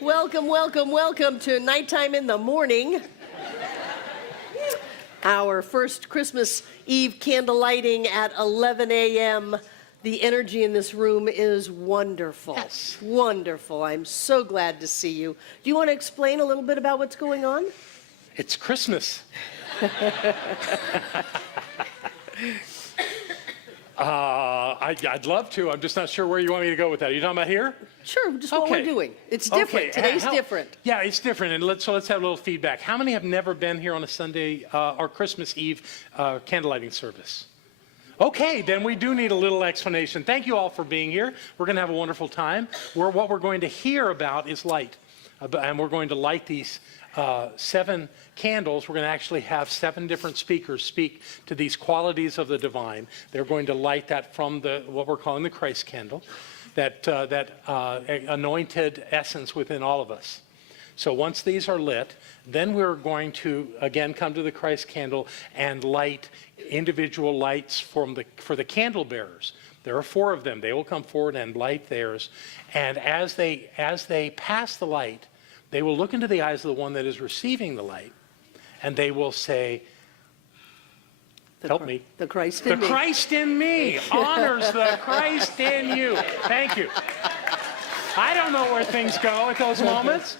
Welcome, welcome, welcome to Nighttime in the Morning. Our first Christmas Eve candlelighting at 11 a.m. The energy in this room is wonderful. Yes. Wonderful. I'm so glad to see you. Do you want to explain a little bit about what's going on? It's Christmas. I'd love to. I'm just not sure where you want me to go with that. Are you talking about here? Sure, just what we're doing. It's different. Okay. Today's different. Yeah, it's different. And let's have a little feedback. How many have never been here on a Sunday or Christmas Eve candlelighting service? Okay, then we do need a little explanation. Thank you all for being here. We're going to have a wonderful time. What we're going to hear about is light. And we're going to light these 7 candles. We're going to actually have 7 different speakers speak to these qualities of the divine. They're going to light that from what we're calling the Christ candle, that anointed essence within all of us. So once these are lit, then we're going to, again, come to the Christ candle and light individual lights for the candle bearers. There are 4 of them. They will come forward and light theirs. And as they pass the light, they will look into the eyes of the one that is receiving the light, and they will say, help me. The Christ in me. The Christ in me honors the Christ in you. Thank you. I don't know where things go at those moments.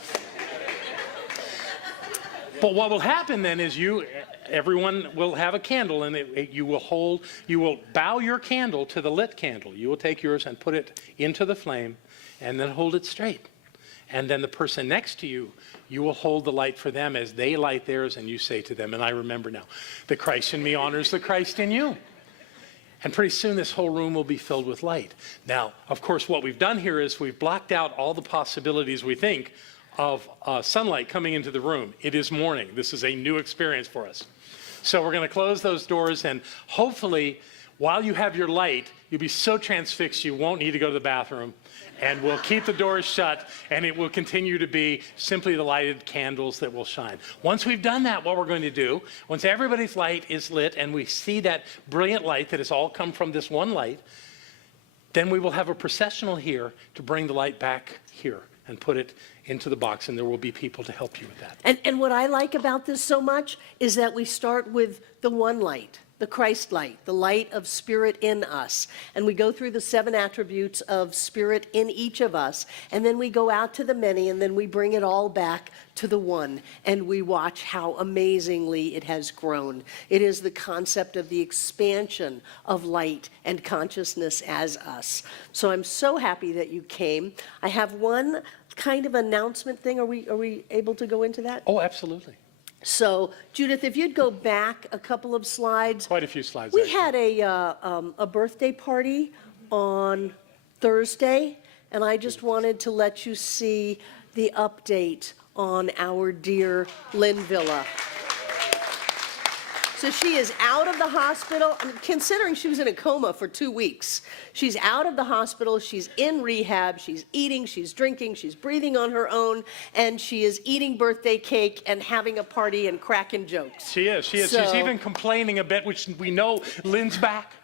But what will happen then is everyone will have a candle, and you will bow your candle to the lit candle. You will take yours and put it into the flame, and then hold it straight. And then the person next to you, you will hold the light for them as they light theirs, and you say to them, and I remember now, the Christ in me honors the Christ in you. And pretty soon this whole room will be filled with light. Now, of course, what we've done here is we've blocked out all the possibilities we think of sunlight coming into the room. It is morning. This is a new experience for us. So we're going to close those doors, and hopefully, while you have your light, you'll be so transfixed you won't need to go to the bathroom, and we'll keep the doors shut, and it will continue to be simply the lighted candles that will shine. Once we've done that, what we're going to do, once everybody's light is lit and we see that brilliant light that has all come from this one light, then we will have a processional here to bring the light back here and put it into the box, and there will be people to help you with that. And what I like about this so much is that we start with the one light, the Christ light, the light of Spirit in us. And we go through the 7 attributes of Spirit in each of us. And then we go out to the many, and then we bring it all back to the one. And we watch how amazingly it has grown. It is the concept of the expansion of light and consciousness as us. So I'm so happy that you came. I have one kind of announcement thing. Are we able to go into that? Oh, absolutely. So, Judith, if you'd go back a couple of slides. Quite a few slides. We actually had a birthday party on Thursday, and I just wanted to let you see the update on our dear Lynn Villa. So she is out of the hospital, considering she was in a coma for 2 weeks. She's out of the hospital, she's in rehab, she's eating, she's drinking, she's breathing on her own, and she is eating birthday cake and having a party and cracking jokes. She is. She's even complaining a bit, which we know Lynn's back.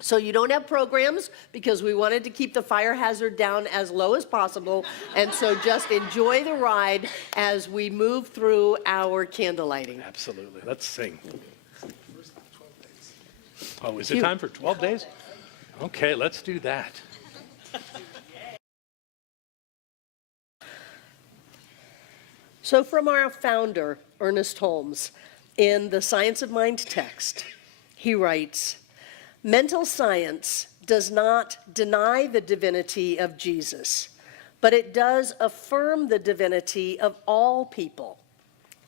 So you don't have programs because we wanted to keep the fire hazard down as low as possible. And so just enjoy the ride as we move through our candlelighting. Absolutely. Let's sing. Oh, is it time for 12 days? Okay, let's do that. So from our founder, Ernest Holmes, in the Science of Mind text, he writes, mental science does not deny the divinity of Jesus, but it does affirm the divinity of all people.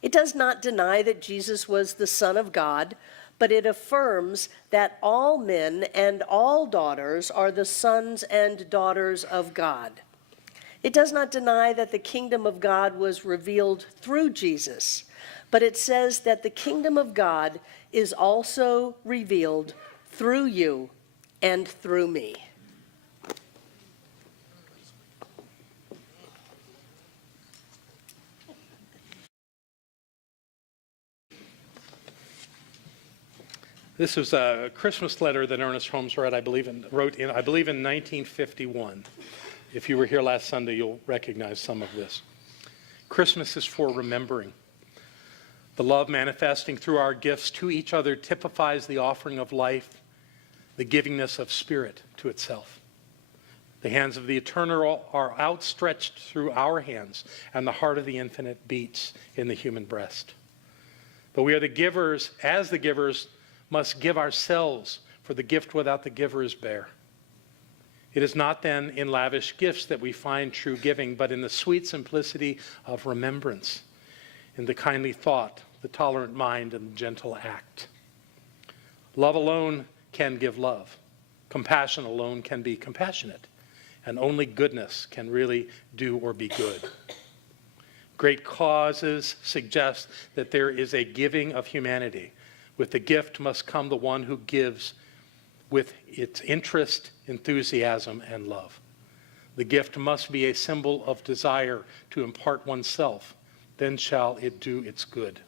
It does not deny that Jesus was the Son of God, but it affirms that all men and all daughters are the sons and daughters of God. It does not deny that the kingdom of God was revealed through Jesus, but it says that the kingdom of God is also revealed through you and through me. This was a Christmas letter that Ernest Holmes wrote, I believe in 1951. If you were here last Sunday, you'll recognize some of this. Christmas is for remembering. The love manifesting through our gifts to each other typifies the offering of life, the givingness of spirit to itself. The hands of the eternal are outstretched through our hands, and the heart of the infinite beats in the human breast. But we are the givers, as the givers must give ourselves, for the gift without the giver is bare. It is not then in lavish gifts that we find true giving, but in the sweet simplicity of remembrance, in the kindly thought, the tolerant mind, and the gentle act. Love alone can give love. Compassion alone can be compassionate. And only goodness can really do or be good. Great causes suggest that there is a giving of humanity. With the gift must come the one who gives with its interest, enthusiasm, and love. The gift must be a symbol of desire to impart oneself. Then shall it do its good.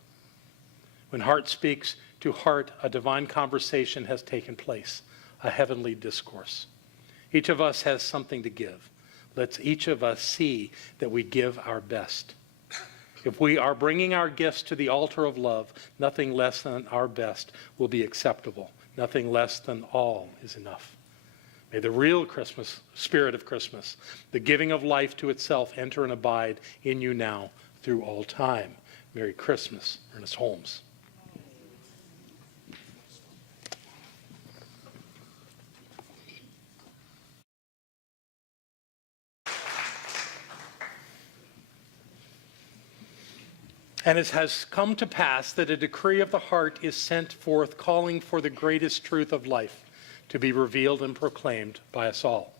When heart speaks to heart, a divine conversation has taken place, a heavenly discourse. Each of us has something to give. Let's each of us see that we give our best. If we are bringing our gifts to the altar of love, nothing less than our best will be acceptable. Nothing less than all is enough. May the real Christmas, spirit of Christmas, the giving of life to itself, enter and abide in you now through all time. Merry Christmas, Ernest Holmes. And it has come to pass that a decree of the heart is sent forth, calling for the greatest truth of life to be revealed and proclaimed by us all.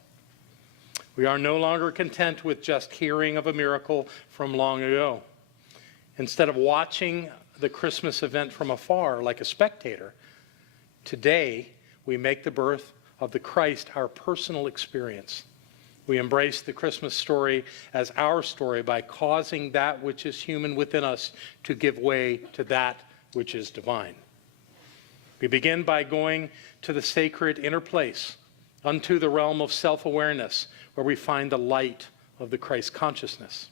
We are no longer content with just hearing of a miracle from long ago. Instead of watching the Christmas event from afar like a spectator, today we make the birth of the Christ our personal experience. We embrace the Christmas story as our story by causing that which is human within us to give way to that which is divine. We begin by going to the sacred inner place, unto the realm of self-awareness, where we find the light of the Christ consciousness.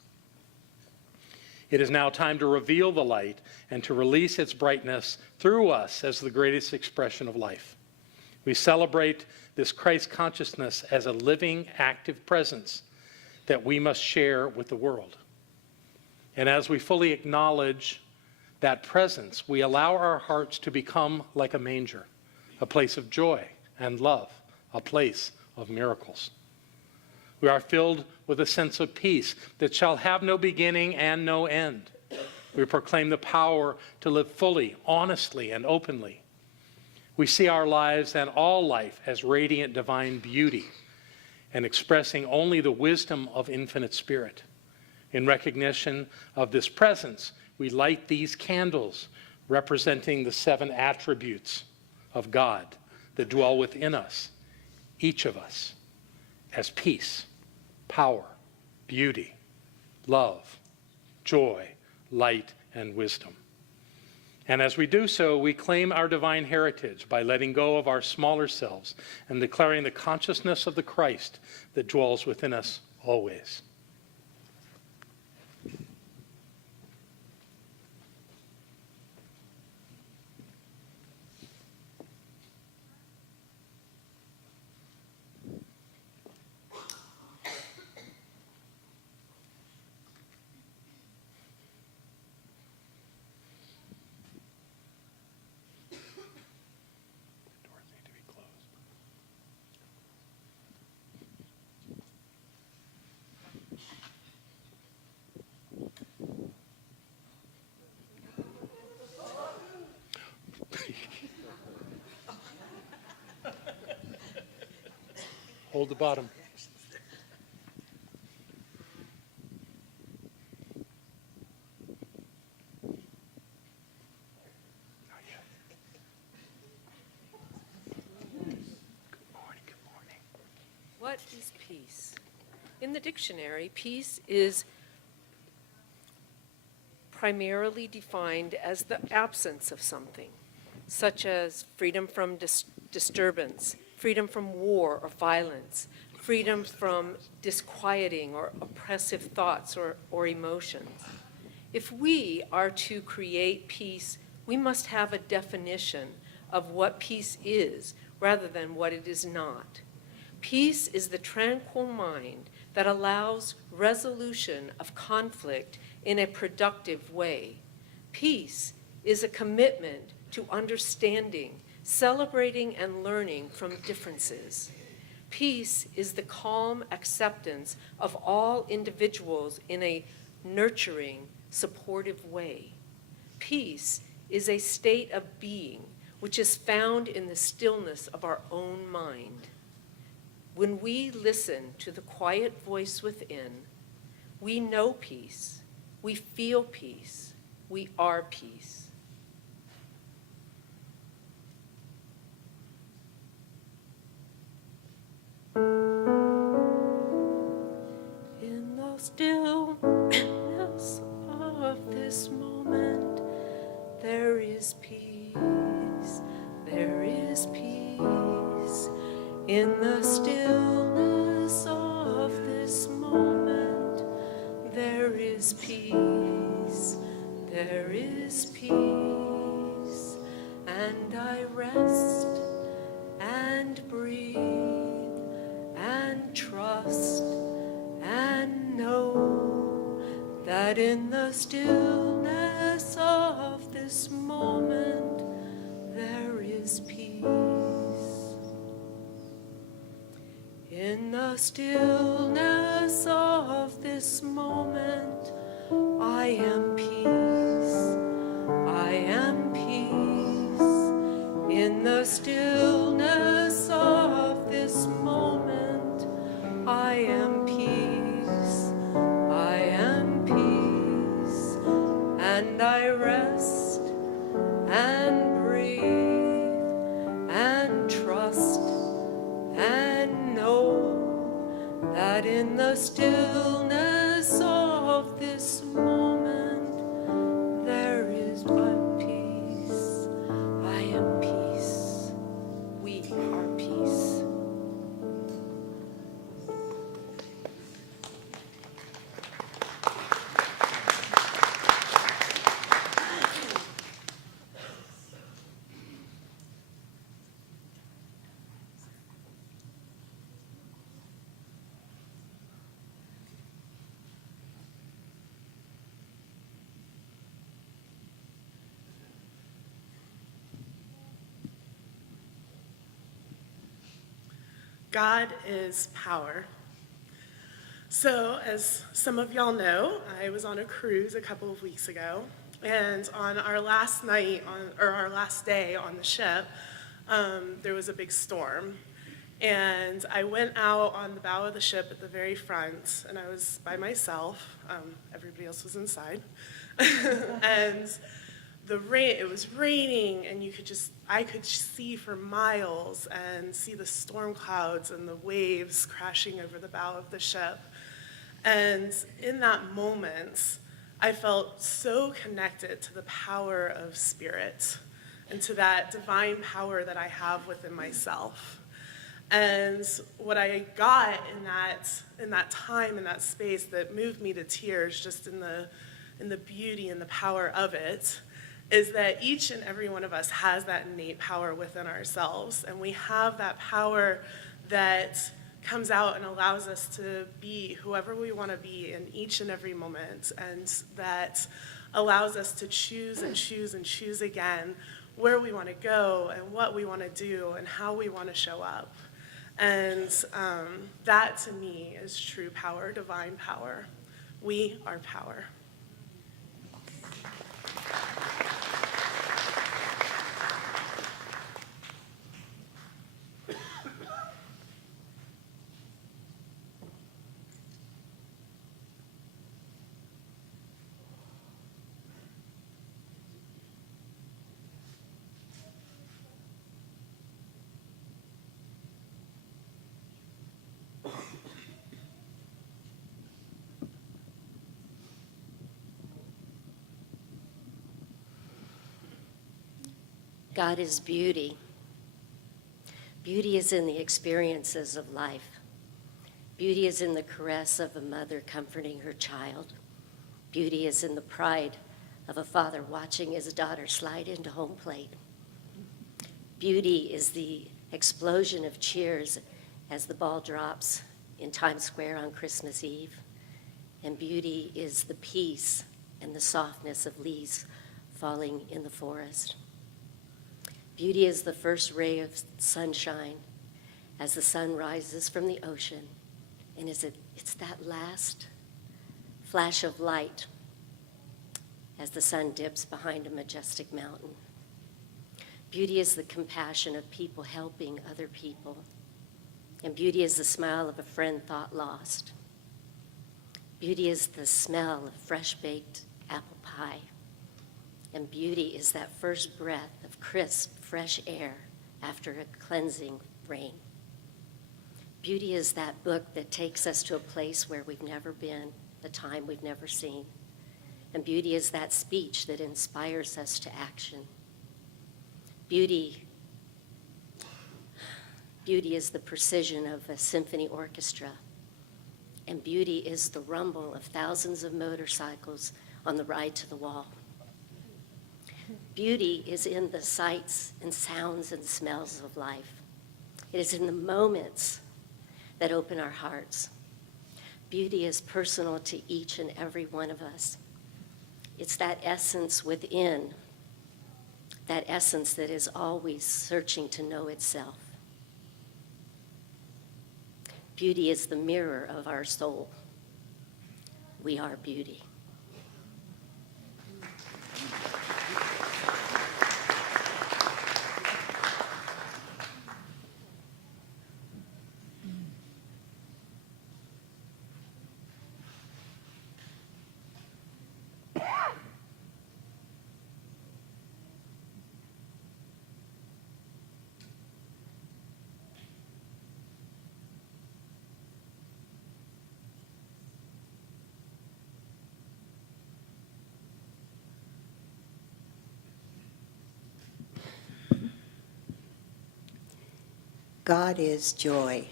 It is now time to reveal the light and to release its brightness through us as the greatest expression of life. We celebrate this Christ consciousness as a living, active presence that we must share with the world. And as we fully acknowledge that presence, we allow our hearts to become like a manger, a place of joy and love, a place of miracles. We are filled with a sense of peace that shall have no beginning and no end. We proclaim the power to live fully, honestly, and openly. We see our lives and all life as radiant divine beauty and expressing only the wisdom of infinite spirit. In recognition of this presence, we light these candles representing the 7 attributes of God that dwell within us, each of us, as peace, power, beauty, love, joy, light, and wisdom. And as we do so, we claim our divine heritage by letting go of our smaller selves and declaring the consciousness of the Christ that dwells within us always. Hold the bottom. What is peace? In the dictionary, peace is primarily defined as the absence of something, such as freedom from disturbance, freedom from war or violence, freedom from disquieting or oppressive thoughts or emotions. If we are to create peace, we must have a definition of what peace is rather than what it is not. Peace is the tranquil mind that allows resolution of conflict in a productive way. Peace is a commitment to understanding, celebrating, and learning from differences. Peace is the calm acceptance of all individuals in a nurturing, supportive way. Peace is a state of being which is found in the stillness of our own mind. When we listen to the quiet voice within, we know peace, we feel peace, we are peace. In the stillness of this moment, there is peace, there is peace. In the stillness of this moment, there is peace, there is peace. And I rest and breathe and trust and know that in the stillness of this moment, there is peace. In the stillness of this moment, I am peace. I am peace. In the stillness of this moment, I am peace. I am peace. And I rest and breathe and trust and know that in the stillness of this moment, there is but peace. I am peace. We are peace. God is power. So, as some of y'all know, I was on a cruise a couple of weeks ago, and on our last night, our last day on the ship, there was a big storm. And I went out on the bow of the ship at the very front, and I was by myself. Everybody else was inside. And it was raining, and I could see for miles and see the storm clouds and the waves crashing over the bow of the ship. And in that moment, I felt so connected to the power of spirit and to that divine power that I have within myself. And what I got in that time, in that space, that moved me to tears, just in the beauty and the power of it, is that each and every one of us has that innate power within ourselves. And we have that power that comes out and allows us to be whoever we want to be in each and every moment. And that allows us to choose and choose and choose again where we want to go and what we want to do and how we want to show up. And that, to me, is true power, divine power. We are power. God is beauty. Beauty is in the experiences of life. Beauty is in the caress of a mother comforting her child. Beauty is in the pride of a father watching his daughter slide into home plate. Beauty is the explosion of cheers as the ball drops in Times Square on Christmas Eve. And beauty is the peace and the softness of leaves falling in the forest. Beauty is the first ray of sunshine as the sun rises from the ocean. And it's that last flash of light as the sun dips behind a majestic mountain. Beauty is the compassion of people helping other people. And beauty is the smile of a friend thought lost. Beauty is the smell of fresh-baked apple pie. And beauty is that first breath of crisp, fresh air after a cleansing rain. Beauty is that book that takes us to a place where we've never been, the time we've never seen. And beauty is that speech that inspires us to action. Beauty is the precision of a symphony orchestra. And beauty is the rumble of thousands of motorcycles on the ride to the wall. Beauty is in the sights and sounds and smells of life. It is in the moments that open our hearts. Beauty is personal to each and every one of us. It's that essence within, that essence that is always searching to know itself. Beauty is the mirror of our soul. We are beauty. God is joy.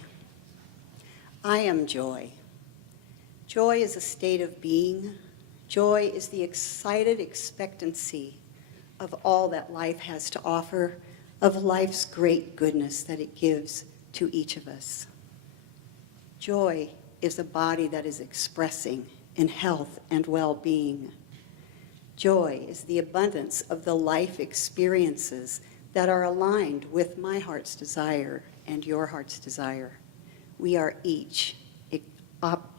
I am joy. Joy is a state of being. Joy is the excited expectancy of all that life has to offer, of life's great goodness that it gives to each of us. Joy is a body that is expressing in health and well-being. Joy is the abundance of the life experiences that are aligned with my heart's desire and your heart's desire. We are each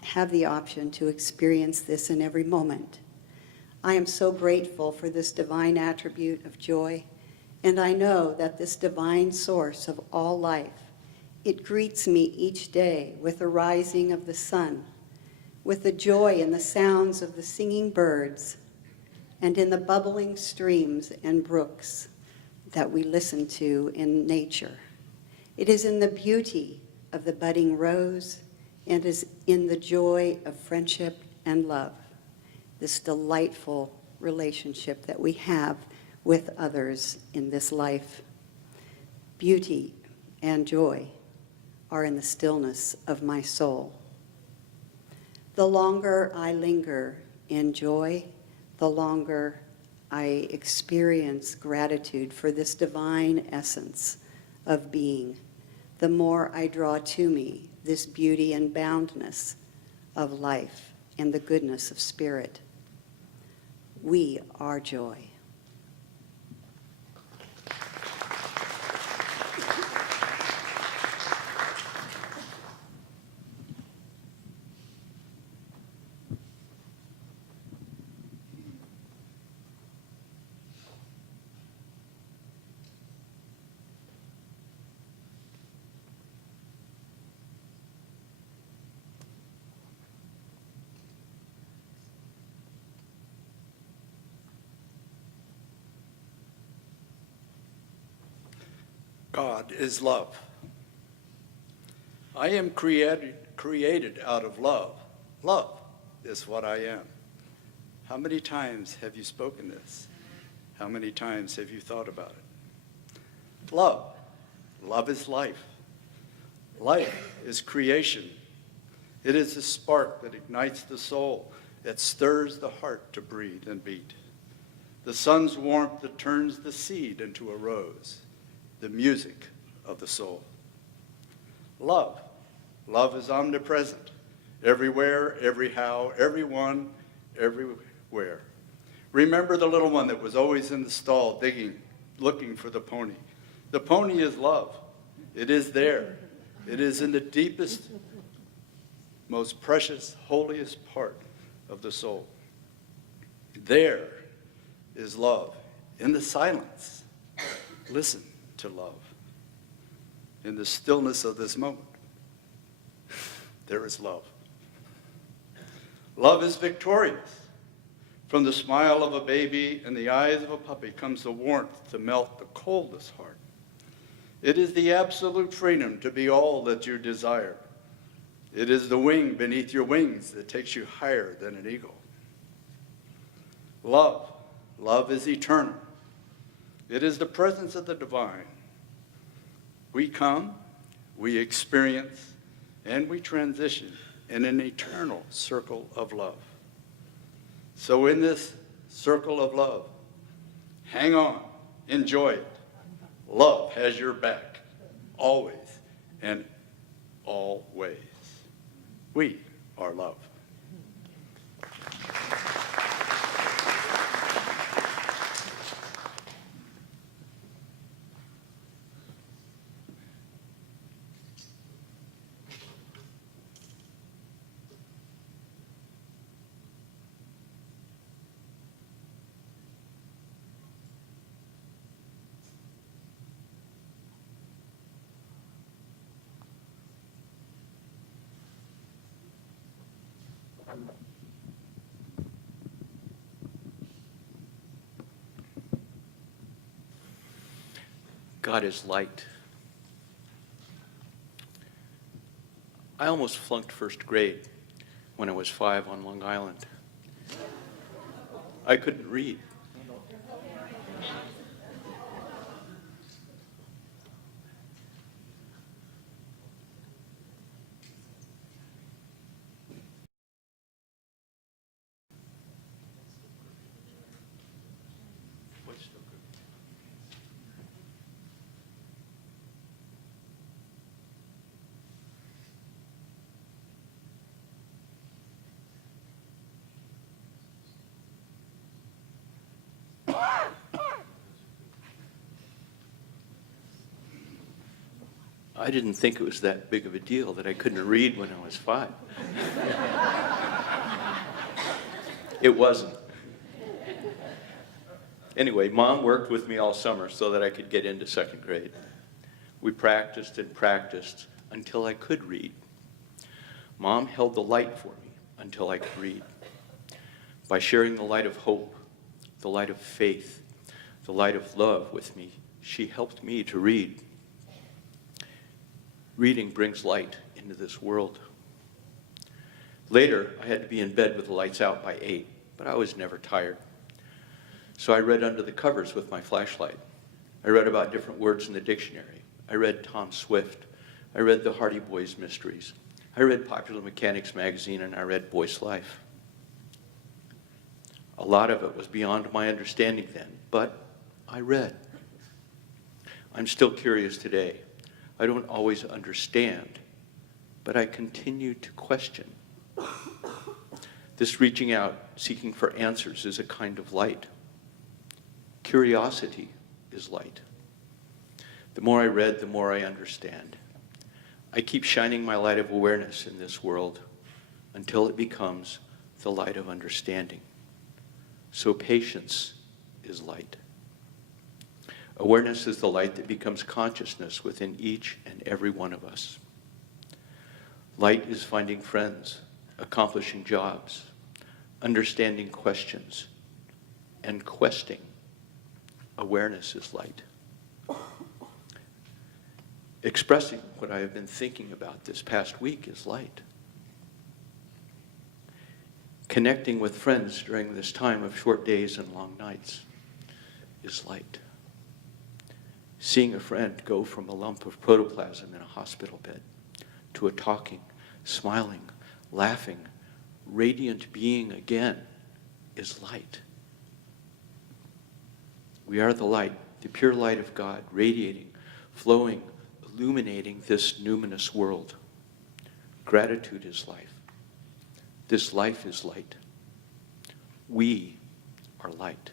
have the option to experience this in every moment. I am so grateful for this divine attribute of joy, and I know that this divine source of all life, it greets me each day with the rising of the sun, with the joy in the sounds of the singing birds, and in the bubbling streams and brooks that we listen to in nature. It is in the beauty of the budding rose and is in the joy of friendship and love, this delightful relationship that we have with others in this life. Beauty and joy are in the stillness of my soul. The longer I linger in joy, the longer I experience gratitude for this divine essence of being, the more I draw to me this beauty and boundness of life and the goodness of spirit. We are joy. God is love. I am created out of love. Love is what I am. How many times have you spoken this? How many times have you thought about it? Love. Love is life. Life is creation. It is the spark that ignites the soul, that stirs the heart to breathe and beat. The sun's warmth that turns the seed into a rose, the music of the soul. Love. Love is omnipresent, everywhere, every how, everyone, everywhere. Remember the little one that was always in the stall digging, looking for the pony. The pony is love. It is there. It is in the deepest, most precious, holiest part of the soul. There is love. In the silence, listen to love. In the stillness of this moment, there is love. Love is victorious. From the smile of a baby and the eyes of a puppy comes the warmth to melt the coldest heart. It is the absolute freedom to be all that you desire. It is the wing beneath your wings that takes you higher than an eagle. Love. Love is eternal. It is the presence of the divine. We come, we experience, and we transition in an eternal circle of love. So in this circle of love, hang on, enjoy it. Love has your back, always and always. We are love. God is light. I almost flunked first grade when I was 5 on Long Island. I couldn't read. I didn't think it was that big of a deal that I couldn't read when I was 5. It wasn't. Anyway, Mom worked with me all summer so that I could get into 2nd grade. We practiced and practiced until I could read. Mom held the light for me until I could read. By sharing the light of hope, the light of faith, the light of love with me, she helped me to read. Reading brings light into this world. Later, I had to be in bed with the lights out by 8, but I was never tired. So I read under the covers with my flashlight. I read about different words in the dictionary. I read Tom Swift. I read the Hardy Boys mysteries. I read Popular Mechanics magazine, and I read Boy's Life. A lot of it was beyond my understanding then, but I read. I'm still curious today. I don't always understand, but I continue to question. This reaching out, seeking for answers, is a kind of light. Curiosity is light. The more I read, the more I understand. I keep shining my light of awareness in this world until it becomes the light of understanding. So patience is light. Awareness is the light that becomes consciousness within each and every one of us. Light is finding friends, accomplishing jobs, understanding questions, and questing. Awareness is light. Expressing what I have been thinking about this past week is light. Connecting with friends during this time of short days and long nights is light. Seeing a friend go from a lump of protoplasm in a hospital bed to a talking, smiling, laughing, radiant being again is light. We are the light, the pure light of God, radiating, flowing, illuminating this numinous world. Gratitude is life. This life is light. We are light.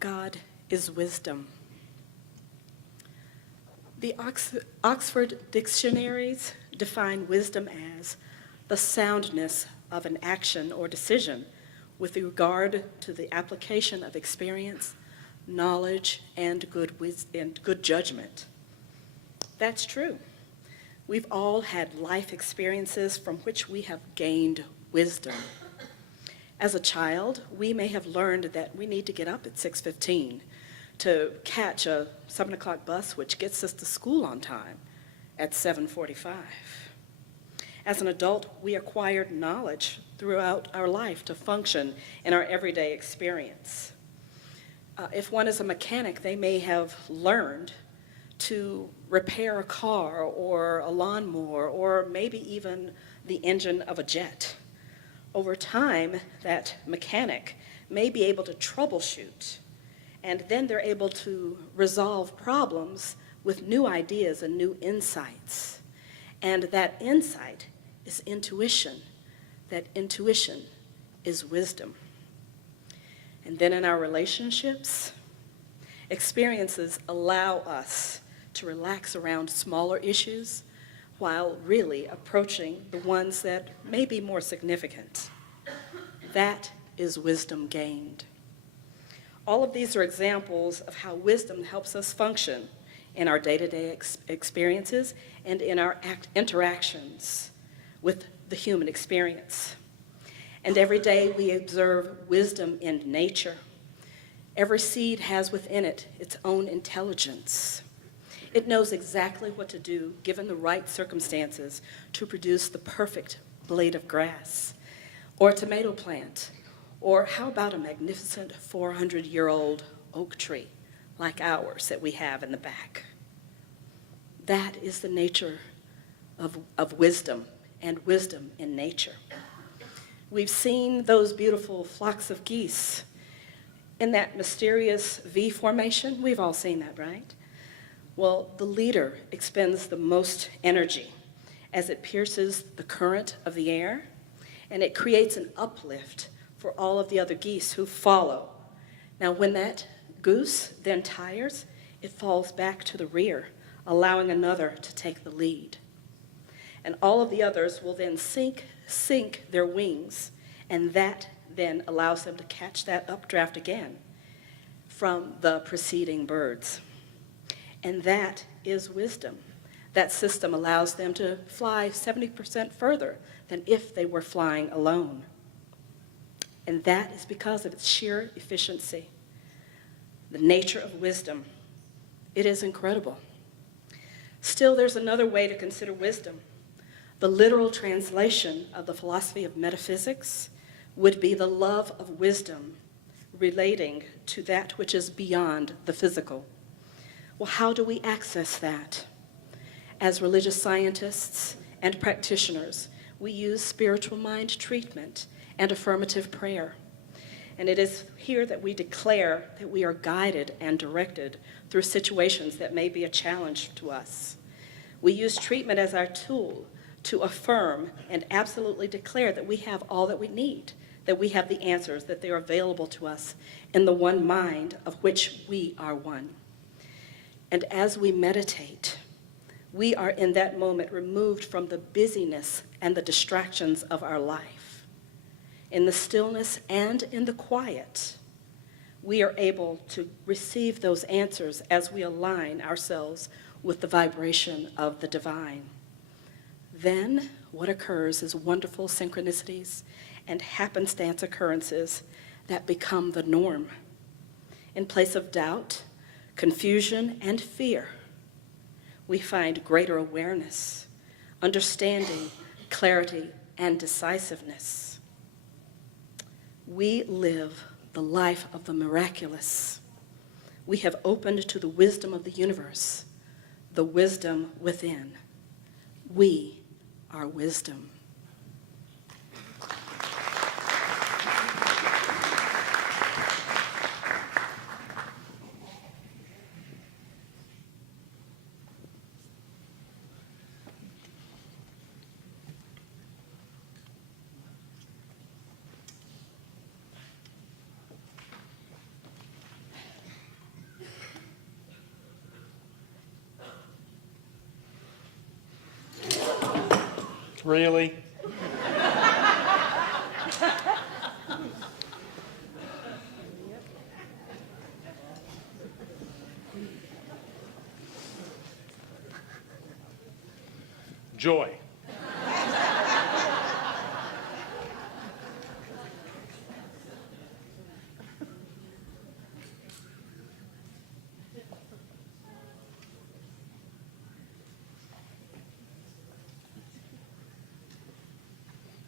God is wisdom. The Oxford dictionaries define wisdom as the soundness of an action or decision with regard to the application of experience, knowledge, and good judgment. That's true. We've all had life experiences from which we have gained wisdom. As a child, we may have learned that we need to get up at 6:15 to catch a 7 o'clock bus, which gets us to school on time at 7:45. As an adult, we acquired knowledge throughout our life to function in our everyday experience. If one is a mechanic, they may have learned to repair a car or a lawnmower or maybe even the engine of a jet. Over time, that mechanic may be able to troubleshoot, and then they're able to resolve problems with new ideas and new insights. And that insight is intuition. That intuition is wisdom. And then in our relationships, experiences allow us to relax around smaller issues while really approaching the ones that may be more significant. That is wisdom gained. All of these are examples of how wisdom helps us function in our day-to-day experiences and in our interactions with the human experience. And every day we observe wisdom in nature. Every seed has within it its own intelligence. It knows exactly what to do given the right circumstances to produce the perfect blade of grass, or a tomato plant, or how about a magnificent 400-year-old oak tree like ours that we have in the back. That is the nature of wisdom and wisdom in nature. We've seen those beautiful flocks of geese in that mysterious V formation. We've all seen that, right? Well, the leader expends the most energy as it pierces the current of the air, and it creates an uplift for all of the other geese who follow. Now, when that goose then tires, it falls back to the rear, allowing another to take the lead. And all of the others will then sink their wings, and that then allows them to catch that updraft again from the preceding birds. And that is wisdom. That system allows them to fly 70% further than if they were flying alone. And that is because of its sheer efficiency. The nature of wisdom, it is incredible. Still, there's another way to consider wisdom. The literal translation of the philosophy of metaphysics would be the love of wisdom relating to that which is beyond the physical. Well, how do we access that? As religious scientists and practitioners, we use spiritual mind treatment and affirmative prayer. And it is here that we declare that we are guided and directed through situations that may be a challenge to us. We use treatment as our tool to affirm and absolutely declare that we have all that we need, that we have the answers, that they are available to us in the one mind of which we are one. And as we meditate, we are in that moment removed from the busyness and the distractions of our life. In the stillness and in the quiet, we are able to receive those answers as we align ourselves with the vibration of the divine. Then what occurs is wonderful synchronicities and happenstance occurrences that become the norm. In place of doubt, confusion, and fear, we find greater awareness, understanding, clarity, and decisiveness. We live the life of the miraculous. We have opened to the wisdom of the universe, the wisdom within. We are wisdom. Really? Joy.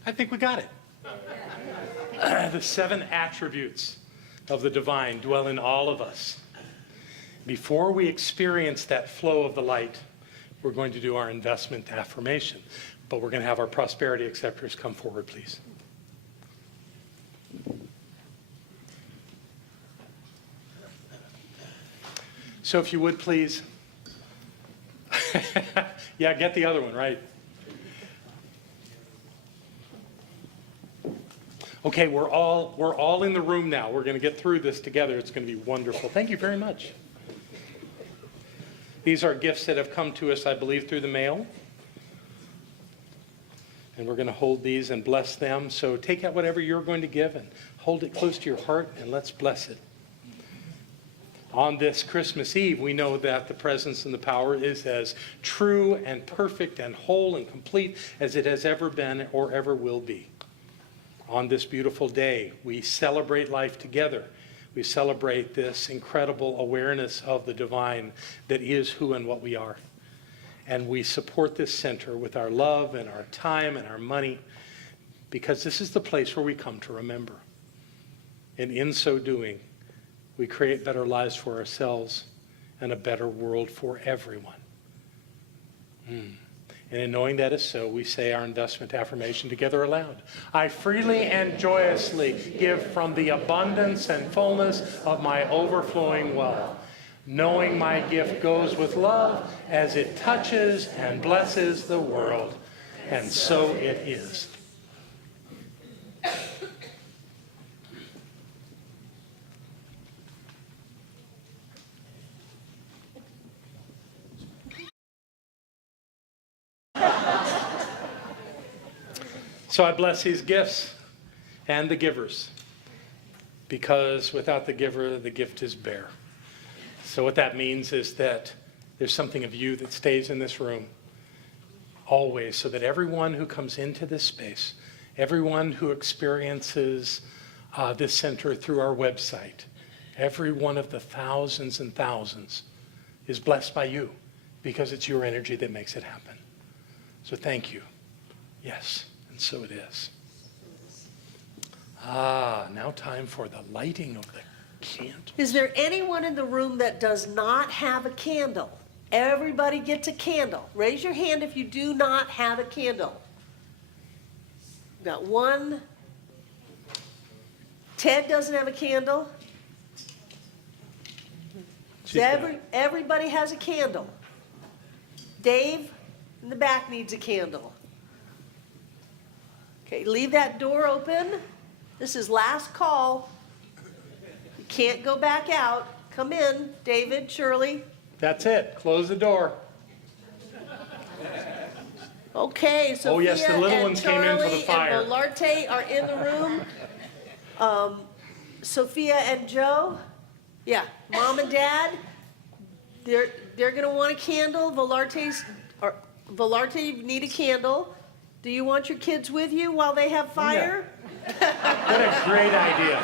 I think we got it. The 7 attributes of the divine dwell in all of us. Before we experience that flow of the light, we're going to do our investment affirmation. But we're going to have our prosperity acceptors come forward, please. So if you would, please. Yeah, get the other one, right? Okay, we're all in the room now. We're going to get through this together. It's going to be wonderful. Thank you very much. These are gifts that have come to us, I believe, through the mail. And we're going to hold these and bless them. So take out whatever you're going to give and hold it close to your heart and let's bless it. On this Christmas Eve, we know that the presence and the power is as true and perfect and whole and complete as it has ever been or ever will be. On this beautiful day, we celebrate life together. We celebrate this incredible awareness of the divine that is who and what we are. And we support this center with our love and our time and our money because this is the place where we come to remember. And in so doing, we create better lives for ourselves and a better world for everyone. And in knowing that is so, we say our investment affirmation together aloud. I freely and joyously give from the abundance and fullness of my overflowing wealth, knowing my gift goes with love as it touches and blesses the world. And so it is. So I bless these gifts and the givers, because without the giver, the gift is bare. So what that means is that there's something of you that stays in this room always, so that everyone who comes into this space, everyone who experiences this center through our website, every one of the thousands and thousands is blessed by you, because it's your energy that makes it happen. So thank you. Yes. And so it is. Now time for the lighting of the candle. Is there anyone in the room that does not have a candle? Everybody gets a candle. Raise your hand if you do not have a candle. Got one. Ted doesn't have a candle. Everybody has a candle. Dave in the back needs a candle. Okay, leave that door open. This is last call. You can't go back out. Come in, David, Shirley. That's it. Close the door. Okay, Sophia Oh, yes, the little and ones came in for the Charlie fire. and Bolarte are in the room. Sophia and Joe, yeah, mom and dad, they're gonna want a candle. Volarte, you need a candle. Do you want your kids with you while they have fire? What a great idea.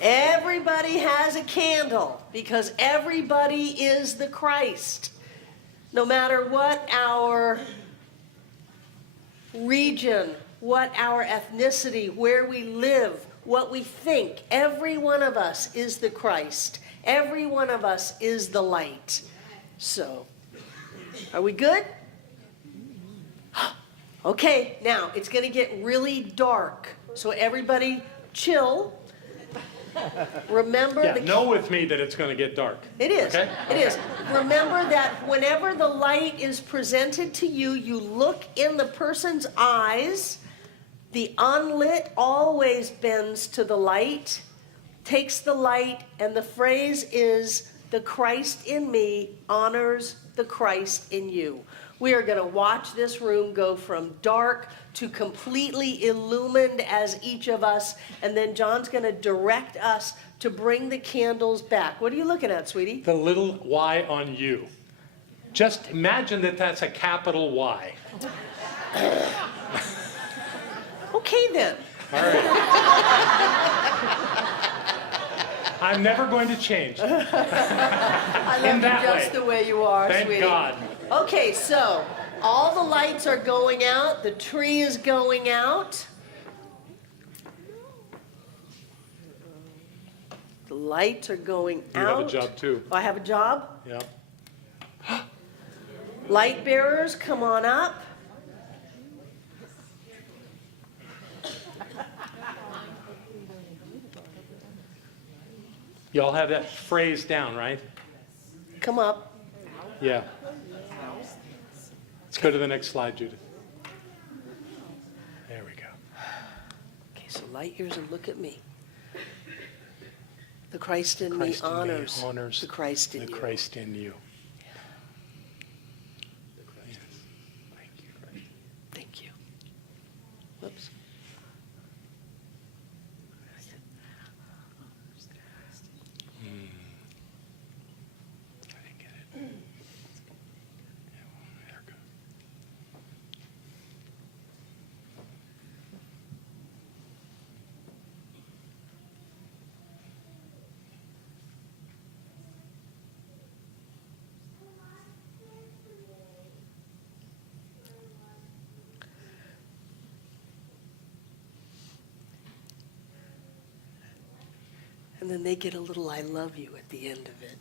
Everybody has a candle because everybody is the Christ. No matter what our region, what our ethnicity, where we live, what we think, every one of us is the Christ. Every one of us is the light. So, are we good? Okay, now it's going to get really dark. So everybody chill. Remember Know with me that it's going to get dark. It is. Okay? It is. Remember that whenever the light is presented to you, you look in the person's eyes. The unlit always bends to the light, takes the light, and the phrase is, "The Christ in me honors the Christ in you." We are going to watch this room go from dark to completely illumined as each of us, and then John's going to direct us to bring the candles back. What are you looking at, sweetie? The little Y on you. Just imagine that that's a capital Y. Okay, then. All right. I'm never going to change. I love In you that just way. the way you are, Thank sweetie. God. Okay, so all the lights are going out. The tree is going out. The lights are going You out. have a job too. Oh, I have a job? Yeah. Light bearers, come on up. Y'all have that phrase down, right? Come up. Yeah. Let's go to the next slide, Judith. There we go. Okay, so light years and look at me. The Christ in Christ me in me honors, honors the Christ in the you. Christ in you. Yes. Thank you. Thank you. Whoops. I didn't get it. Yeah, well, there we go. And then they get a little "I love you" at the end of it.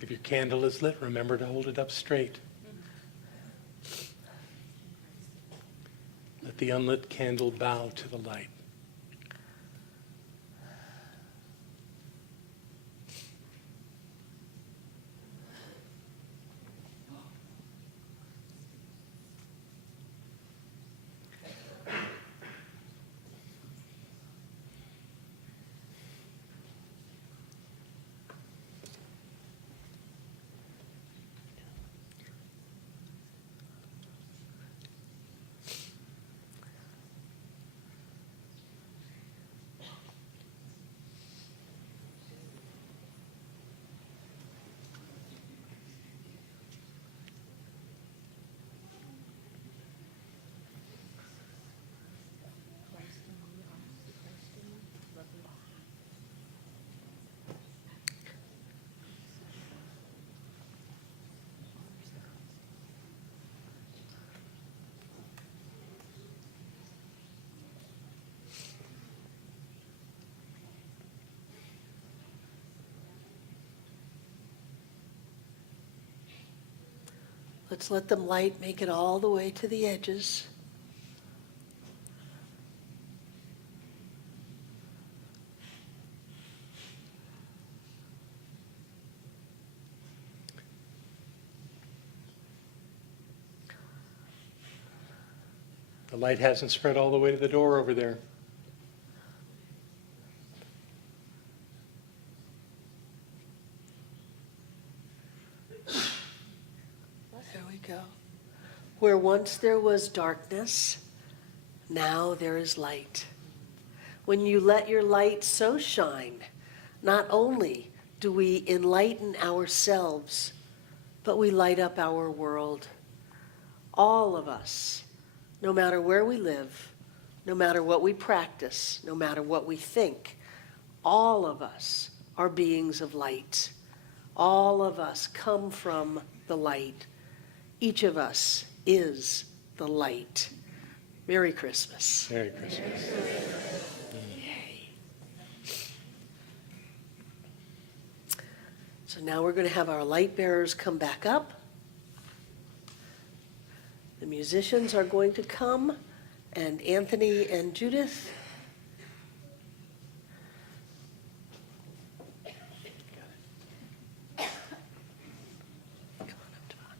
If your candle is lit, remember to hold it up straight. Let the unlit candle bow to the light. Let's let the light make it all the way to the edges. The light hasn't spread all the way to the door over there. There we go. Where once there was darkness, now there is light. When you let your light so shine, not only do we enlighten ourselves, but we light up our world. All of us, no matter where we live, no matter what we practice, no matter what we think, all of us are beings of light. All of us come from the light. Each of us is the light. Merry Christmas. Merry Christmas. So now we're going to have our light bearers come back up. The musicians are going to come, and Anthony and Judith. Come on up, Devon.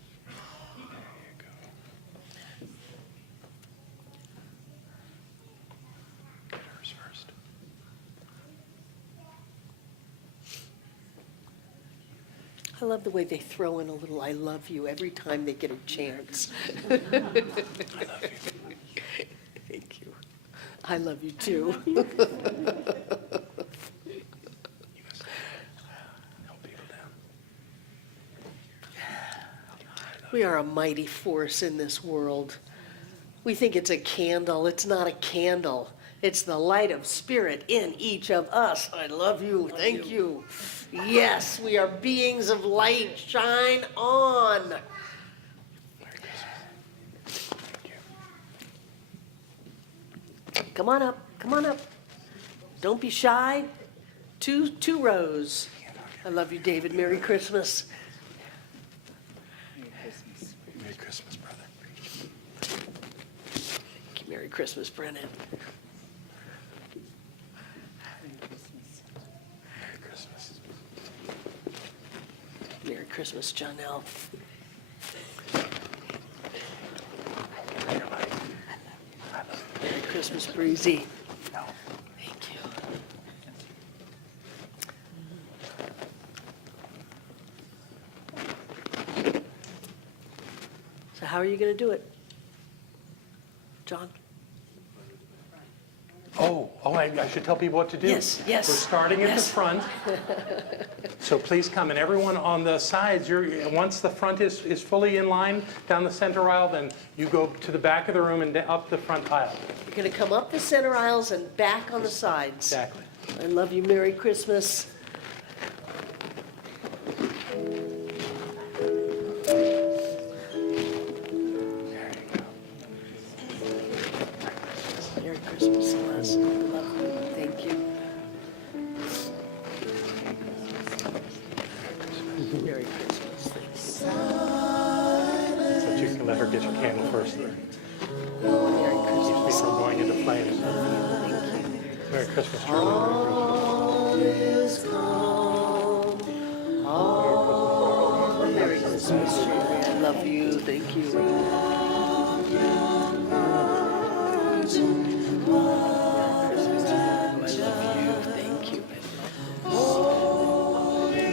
Get hers first. I love the way they throw in a little "I love you" every time they get a chance. I love you. Thank you. I love you too. You must help people down. We are a mighty force in this world. We think it's a candle. It's not a candle. It's the light of spirit in each of us. I love you. Thank you. Yes, we are beings of light. Shine on. Merry Christmas. Thank you. Come on up. Come on up. Don't be shy. Two rows. I love you, David. Merry Christmas. Merry Christmas, brother. Thank you. Merry Christmas, Brennan. Merry Christmas. Merry Christmas, Janelle. Merry Christmas, Breezy. Thank you. So how are you going to do it? John? I should tell people what to do. Yes, yes, We're starting at the yes. front. So please come, and everyone on the sides, once the front is fully in line down the center aisle, then you go to the back of the room and up the front aisle. You're going to come up the center aisles and back on the sides. Exactly. I love you. Merry Christmas. Merry Christmas, Celeste. Love you. Thank you. Merry Christmas. Thanks. So you can let her get your candle first. There. Merry Keeps Christmas. me from going into flames. Merry Christmas, Charlie. Merry Christmas, Jerry. I love you. Thank you.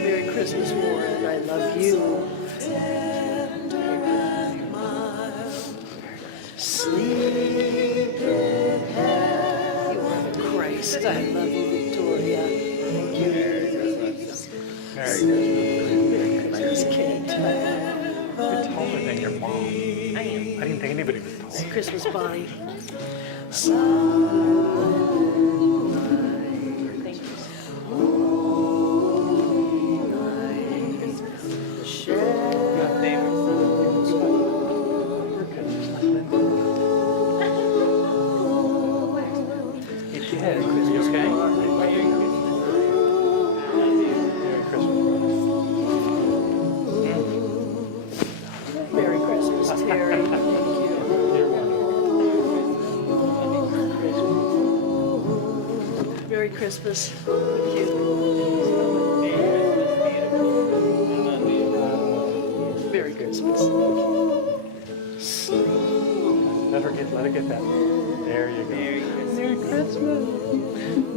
Merry Christmas, Warren. I love you. Sleep in heaven. Christ, I love you, Victoria. Thank you. Merry Christmas. Merry Christmas, Kate. You're taller than your mom. I am. I didn't think anybody was taller. Merry Christmas, Bonnie. Are you okay? Merry Christmas. Merry Christmas, Terry. Thank you. Merry Christmas. Thank you. Merry Christmas. Let her get that. There you go. Merry Christmas.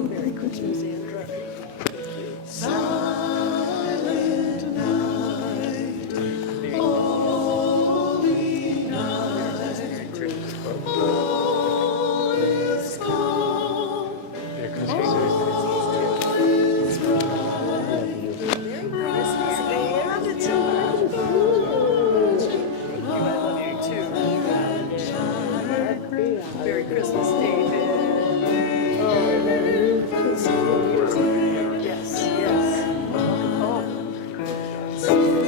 Merry Christmas, Andra. Merry Christmas. Merry Christmas, David. Yes, yes. Welcome home. Merry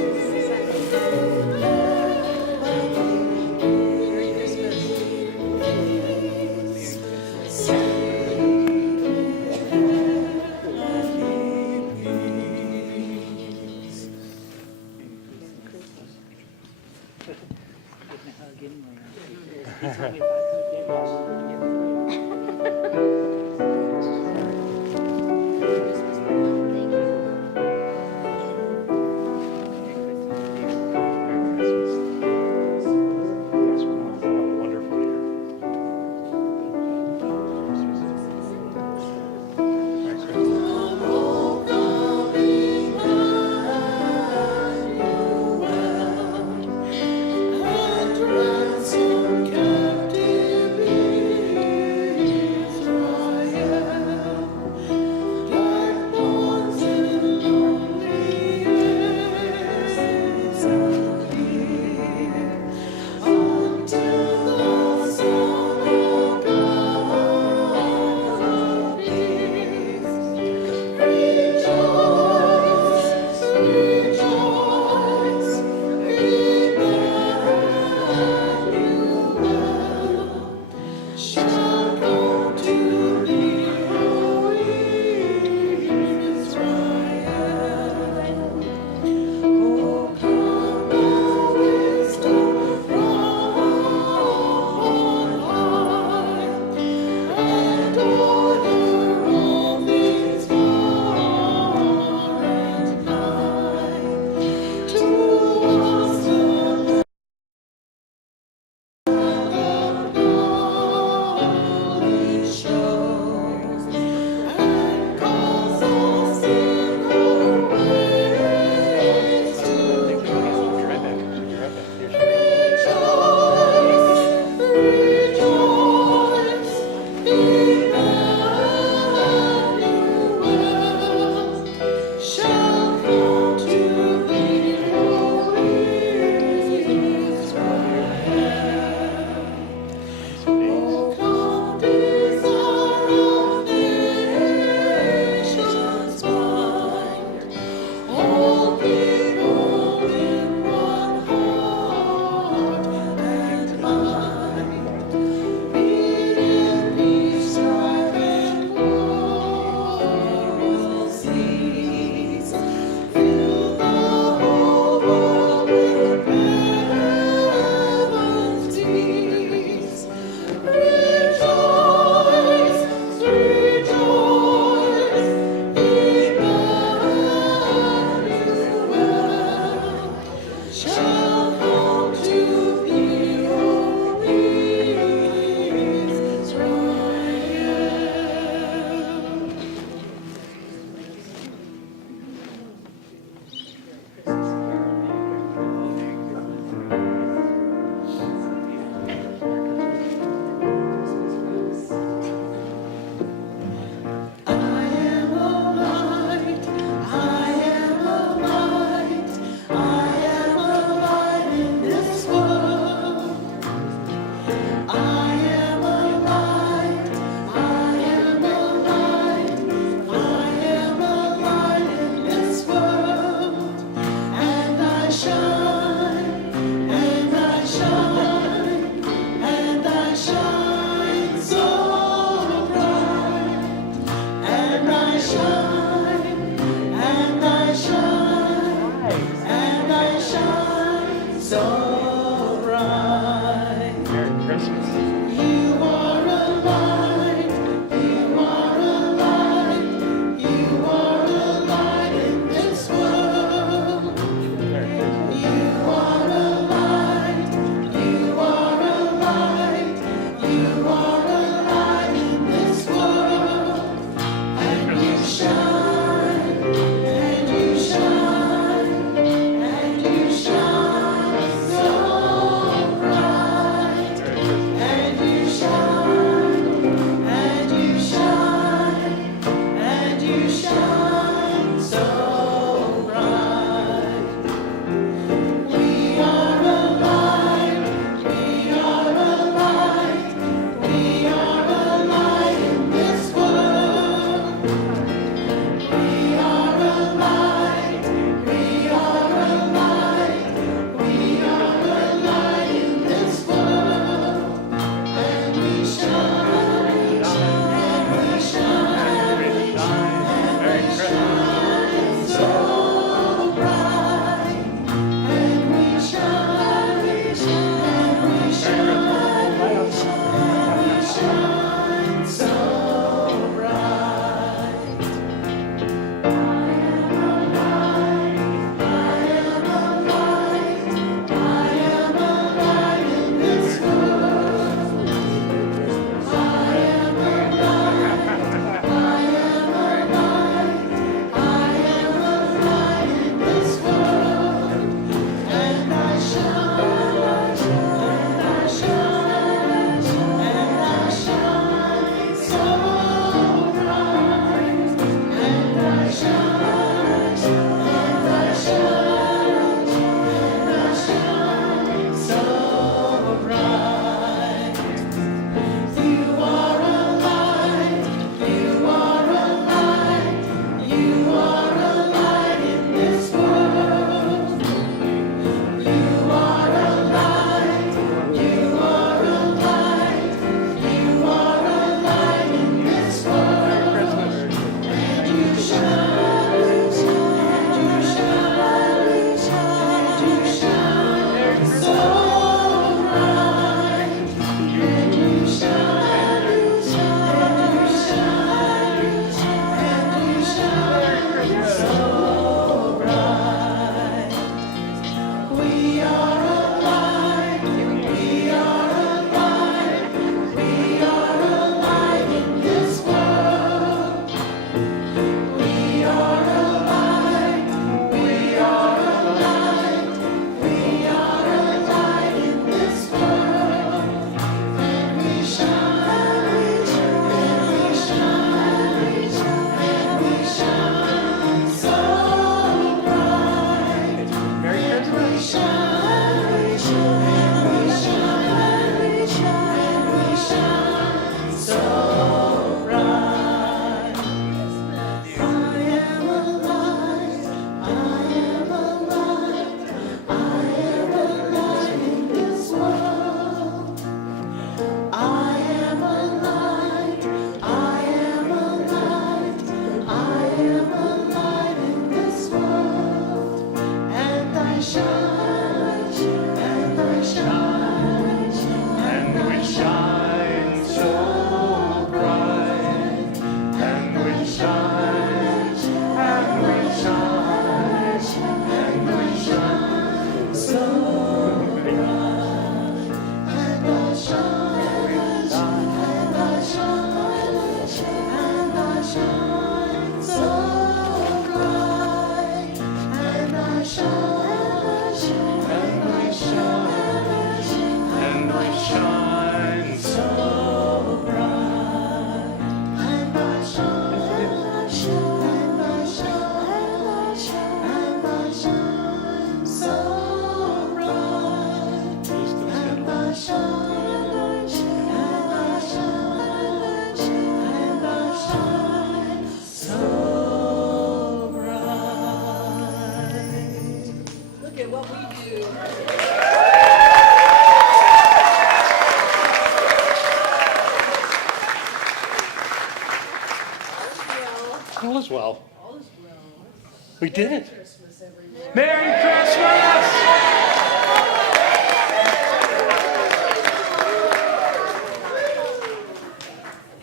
We did it. Christmas, everyone. Merry Christmas!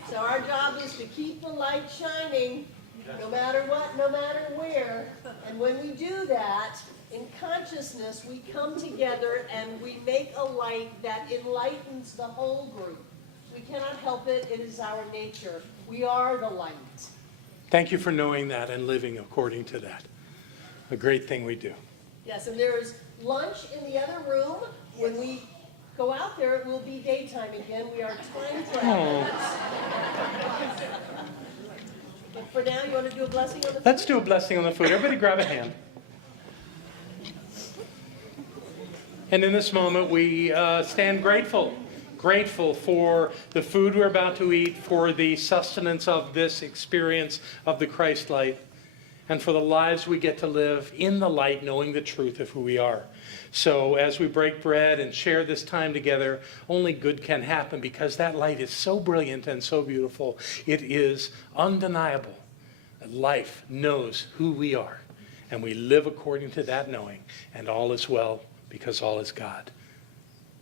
So our job is to keep the light shining, no matter what, no matter where. And when we do that, in consciousness, we come together and we make a light that enlightens the whole group. We cannot help it. It is our nature. We are the light. Thank you for knowing that and living according to that. A great thing we do. Yes, and there's lunch in the other room. When we go out there, it will be daytime again. We are time travelers. But for now, you want to do a blessing on the food? Let's do a blessing on the food. Everybody grab a hand. And in this moment, we stand grateful for the food we're about to eat, for the sustenance of this experience of the Christ light, and for the lives we get to live in the light, knowing the truth of who we are. So as we break bread and share this time together, only good can happen because that light is so brilliant and so beautiful. It is undeniable that life knows who we are, and we live according to that knowing, and all is well because all is God.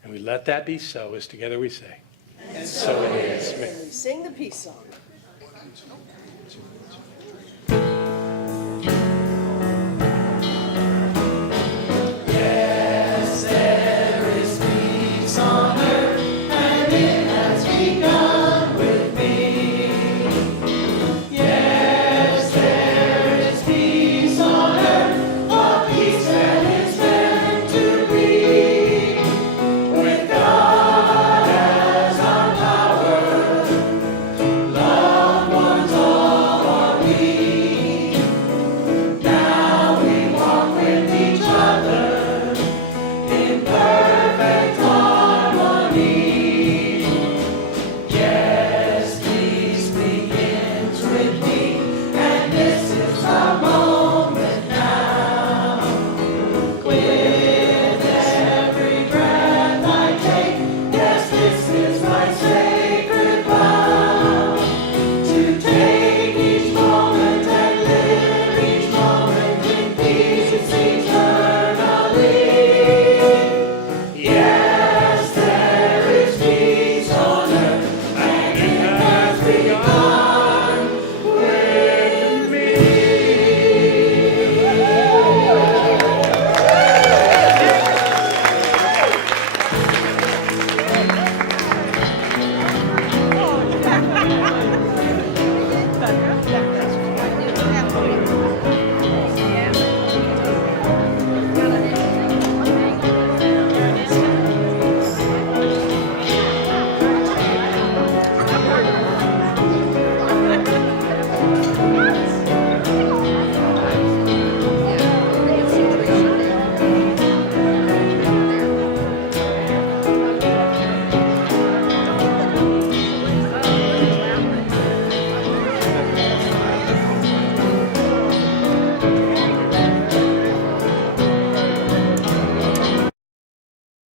And we let that be so as together we say, and so it is. And we sing the peace song.